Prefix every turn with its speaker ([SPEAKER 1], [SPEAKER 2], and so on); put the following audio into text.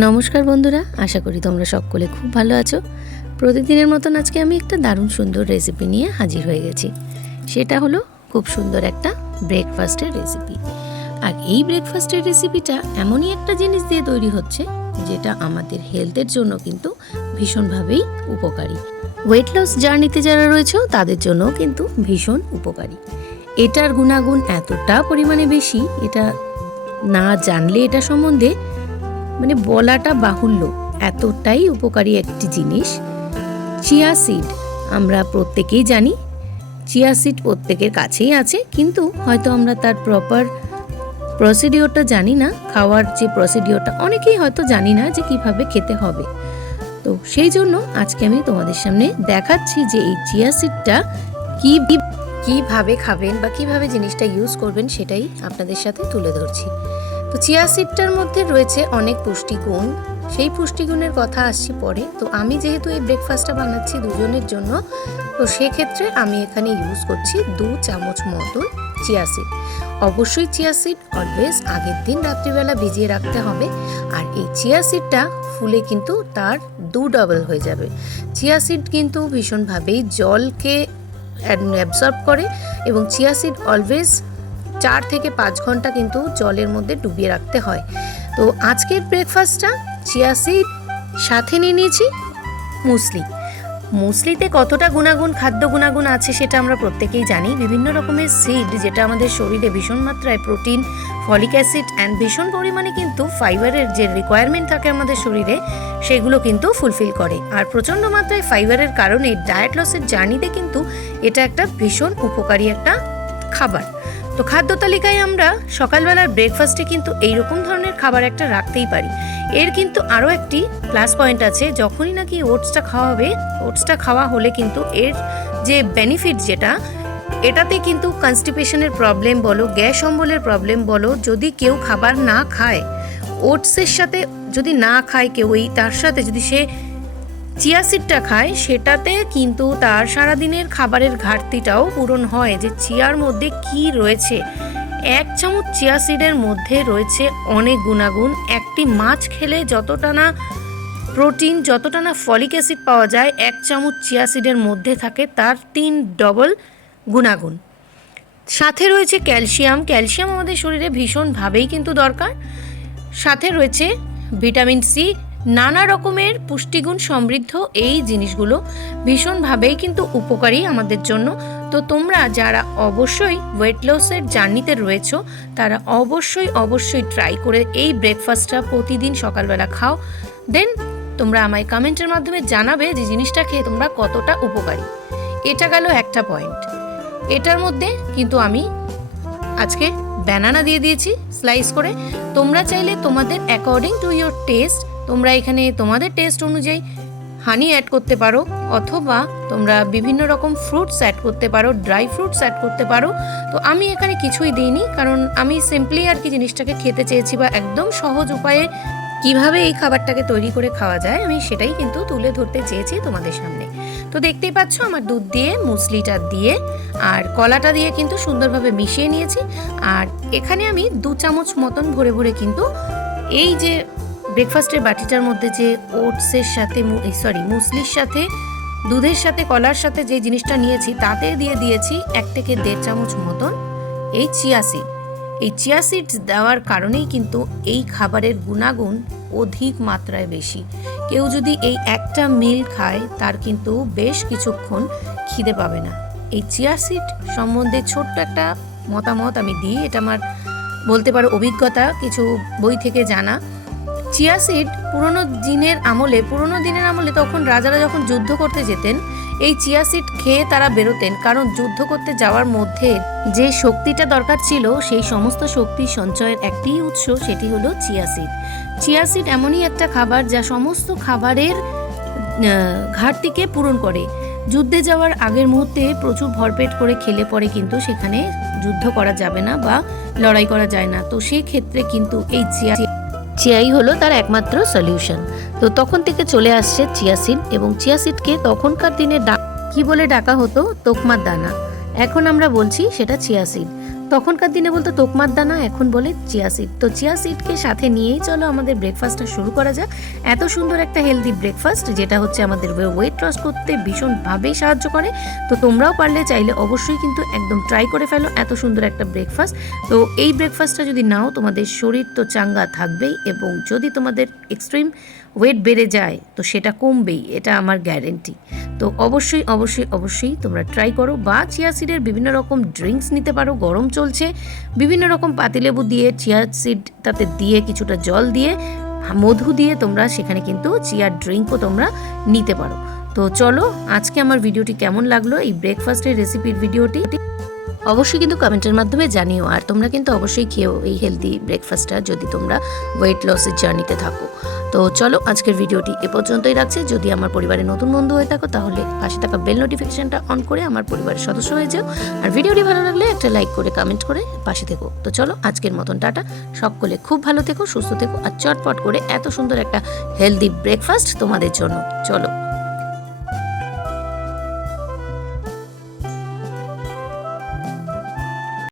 [SPEAKER 1] নমস্কার বন্ধুরা, আশা করি তোমরা সকলে খুব ভালো আছো। প্রতিদিনের মতন আজকে আমি একটা দারুণ সুন্দর রেসিপি নিয়ে হাজির হয়ে গেছি। সেটা হলো খুব সুন্দর একটা ব্রেকফাস্টের রেসিপি আর এই ব্রেকফাস্টের রেসিপিটা এমনই একটা জিনিস দিয়ে তৈরি হচ্ছে, যেটা আমাদের হেলথের জন্য কিন্তু ভীষণভাবেই উপকারী। ওয়েট লস জার্নিতে যারা রয়েছে, তাদের জন্য কিন্তু ভীষণ উপকারী। এটার গুণাগুণ এতটা পরিমাণে বেশি, এটা না জানলে এটা সম্বন্ধে মানে বলাটা বাহুল্য। এতটাই উপকারী একটি জিনিস। চিয়া সিড আমরা প্রত্যেকেই জানি। চিয়া সিড প্রত্যেকের কাছেই আছে, কিন্তু হয়তো আমরা তার প্রপার প্রসিডিওরটা জানি না। খাওয়ার যে প্রসিডিওরটা, অনেকেই হয়তো জানি না যে কীভাবে খেতে হবে। তো সেই জন্য আজকে আমি তোমাদের সামনে দেখাচ্ছি যে এই চিয়া সিডটা কি কীভাবে খাবেন বা কীভাবে জিনিসটা ইউজ করবেন সেটাই আপনাদের সাথে তুলে ধরছি। তো চিয়া সিডটার মধ্যে রয়েছে অনেক পুষ্টিগুণ। সেই পুষ্টিগুণের কথা আসছি পরে। তো আমি যেহেতু এই ব্রেকফাস্টটা বানাচ্ছি দুজনের জন্য, তো সেক্ষেত্রে আমি এখানে ইউজ করছি দু চামচ মতন চিয়া সিড। অবশ্যই চিয়া সিড অলওয়েজ আগের দিন রাত্রিবেলা ভিজিয়ে রাখতে হবে। আর এই চিয়া সিডটা ফুলে কিন্তু তার দু ডবল হয়ে যাবে। চিয়া সিড কিন্তু ভীষণভাবেই জলকে অ্যাবজর্ব করে এবং চিয়া সিড অলওয়েজ চার থেকে পাঁচ ঘণ্টা কিন্তু জলের মধ্যে ডুবিয়ে রাখতে হয়। তো আজকের ব্রেকফাস্টটা চিয়া সিড সাথে নিয়ে নিয়েছি মুসলি মুসলিতে কতটা গুণাগুণ, খাদ্য গুণাগুণ আছে সেটা আমরা প্রত্যেকেই জানি। বিভিন্ন রকমের সিড যেটা আমাদের শরীরে ভীষণ মাত্রায় প্রোটিন ফলিক অ্যাসিড অ্যান্ড ভীষণ পরিমাণে কিন্তু ফাইবারের যে রিকোয়ারমেন্ট থাকে আমাদের শরীরে, সেগুলো কিন্তু ফুলফিল করে। আর প্রচণ্ড মাত্রায় ফাইবারের কারণে ডায়েট লসের জার্নিতে কিন্তু এটা একটা ভীষণ উপকারী একটা খাবার। তো খাদ্য তালিকায় আমরা সকালবেলার ব্রেকফাস্টে কিন্তু এই রকম ধরনের খাবার একটা রাখতেই পারি। এর কিন্তু আরও একটি প্লাস পয়েন্ট আছে, যখনই নাকি ওটসটা খাওয়া হবে ওটসটা খাওয়া হলে কিন্তু এর যে বেনিফিট যেটা, এটাতে কিন্তু কনস্টিপেশনের প্রবলেম বলো, গ্যাস অম্বলের প্রবলেম বলো, যদি কেউ খাবার না খায় ওটসের সাথে যদি না খায় কেউই, তার সাথে যদি সে চিয়া সিডটা খায়, সেটাতে কিন্তু তার সারাদিনের খাবারের ঘাটতিটাও পূরণ হয় যে চিয়ার মধ্যে কি রয়েছে। এক চামচ চিয়া সিডের মধ্যে রয়েছে অনেক গুণাগুণ। একটি মাছ খেলে যতটা না প্রোটিন, যতটা না ফলিক অ্যাসিড পাওয়া যায়, এক চামচ চিয়া সিডের মধ্যে থাকে তার তিন ডবল গুণাগুণ। সাথে রয়েছে ক্যালসিয়াম। ক্যালসিয়াম আমাদের শরীরে ভীষণভাবেই কিন্তু দরকার। সাথে রয়েছে ভিটামিন সি নানা রকমের পুষ্টিগুণ সমৃদ্ধ এই জিনিসগুলো ভীষণভাবেই কিন্তু উপকারী আমাদের জন্য। তো তোমরা যারা অবশ্যই ওয়েট লসের জার্নিতে রয়েছো, তারা অবশ্যই অবশ্যই ট্রাই করে এই ব্রেকফাস্টটা প্রতিদিন সকালবেলা খাও। দেন তোমরা আমায় কমেন্টের মাধ্যমে জানাবে যে জিনিসটা খেয়ে তোমরা কতটা উপকারী। এটা গেল একটা পয়েন্ট এটার মধ্যে কিন্তু আমি আজকে ব্যানানা দিয়ে দিয়েছি স্লাইস করে। তোমরা চাইলে তোমাদের অ্যাকর্ডিং টু ইয়োর টেস্ট তোমরা এখানে তোমাদের টেস্ট অনুযায়ী হানি অ্যাড করতে পারো, অথবা তোমরা বিভিন্ন রকম ফ্রুটস অ্যাড করতে পারো ড্রাই ফ্রুটস অ্যাড করতে পারো। তো আমি এখানে কিছুই দিইনি, কারণ আমি সিম্পলি আর কি জিনিসটাকে খেতে চেয়েছি বা একদম সহজ উপায়ে কীভাবে এই খাবারটাকে তৈরি করে খাওয়া যায়, আমি সেটাই কিন্তু তুলে ধরতে চেয়েছি তোমাদের সামনে। তো দেখতেই পাচ্ছ আমার দুধ দিয়ে, মুসলিটা দিয়ে, আর কলাটা দিয়ে কিন্তু সুন্দরভাবে মিশিয়ে নিয়েছি। আর এখানে আমি দু চামচ মতন ভরে ভরে কিন্তু এই যে ব্রেকফাস্টের বাটিটার মধ্যে যে ওটসের সাথে সরি মুসলির সাথে, দুধের সাথে, কলার সাথে যে জিনিসটা নিয়েছি, তাতে দিয়ে দিয়েছি এক থেকে দেড় চামচ মতন এই চিয়া সিড এই চিয়া সিডস দেওয়ার কারণেই কিন্তু এই খাবারের গুণাগুণ অধিক মাত্রায় বেশি। কেউ যদি এই একটা মিল খায়, তার কিন্তু বেশ কিছুক্ষণ খিদে পাবে না। এই চিয়া সিড সম্বন্ধে ছোট্ট একটা মতামত আমি দিই, এটা আমার বলতে পারো অভিজ্ঞতা, কিছু বই থেকে জানা। চিয়া সিড পুরোনো দিনের আমলে, পুরোনো দিনের আমলে তখন রাজারা যখন যুদ্ধ করতে যেতেন, এই চিয়া সিড খেয়ে তারা বেরোতেন। কারণ যুদ্ধ করতে যাওয়ার মধ্যে যে শক্তিটা দরকার ছিল, সেই সমস্ত শক্তি সঞ্চয়ের একটি উৎস, সেটি হলো চিয়া সিড। চিয়া সিড এমনই একটা খাবার যা সমস্ত খাবারের ঘাটতিকে পূরণ করে। যুদ্ধে যাওয়ার আগের মুহূর্তে প্রচুর ভরপেট করে খেলে পরে কিন্তু সেখানে যুদ্ধ করা যাবে না বা লড়াই করা যায় না। তো সেই ক্ষেত্রে কিন্তু এই চিয়া চিয়াই হলো তার একমাত্র সলিউশন। তো তখন থেকে চলে আসছে চিয়াসিন এবং চিয়াসিডকে তখনকার দিনে ডাক কী বলে ডাকা হতো? তোকমার দানা। এখন আমরা বলছি সেটা চিয়াসিড তখনকার দিনে বলতো তোকমার দানা, এখন বলে চিয়া সিড তো চিয়া সিডকে সাথে নিয়েই চলো আমাদের ব্রেকফাস্টটা শুরু করা যাক। এত সুন্দর একটা হেলদি ব্রেকফাস্ট যেটা হচ্ছে আমাদের ওয়েট লস করতে ভীষণভাবেই সাহায্য করে। তো তোমরাও পারলে চাইলে অবশ্যই কিন্তু একদম ট্রাই করে ফেলো, এত সুন্দর একটা ব্রেকফাস্ট তো এই ব্রেকফাস্টটা যদি নাও, তোমাদের শরীর তো চাঙ্গা থাকবেই এবং যদি তোমাদের এক্সট্রিম ওয়েট বেড়ে যায়, তো সেটা কমবেই, এটা আমার গ্যারেন্টি তো অবশ্যই অবশ্যই অবশ্যই তোমরা ট্রাই করো বা চিয়া সিডের বিভিন্ন রকম ড্রিঙ্কস নিতে পারো, গরম চলছে। বিভিন্ন রকম পাতিলেবু দিয়ে চিয়া সিড তাতে দিয়ে, কিছুটা জল দিয়ে, মধু দিয়ে তোমরা সেখানে কিন্তু চিয়ার ড্রিঙ্কও তোমরা নিতে পারো। তো চলো, আজকে আমার ভিডিওটি কেমন লাগল, এই ব্রেকফাস্টের রেসিপির ভিডিওটি অবশ্যই কিন্তু কমেন্টের মাধ্যমে জানিও, আর তোমরা কিন্তু অবশ্যই খেও এই হেলদি ব্রেকফাস্টটা যদি তোমরা ওয়েট লসের জার্নিতে থাকো। তো চলো আজকের ভিডিওটি এ পর্যন্তই রাখছে। যদি আমার পরিবারে নতুন বন্ধু হয়ে থাকো, তাহলে পাশে থাকা বেল নোটিফিকেশনটা অন করে আমার পরিবারের সদস্য হয়ে যাও। আর ভিডিওটি ভালো লাগলে একটা লাইক করে কমেন্ট করে পাশে থেকো। তো চলো আজকের মতন টাটা। সকলে খুব ভালো থেকো, সুস্থ থেকো, আর চটপট করে এত সুন্দর একটা হেলদি ব্রেকফাস্ট তোমাদের জন্য। চলো।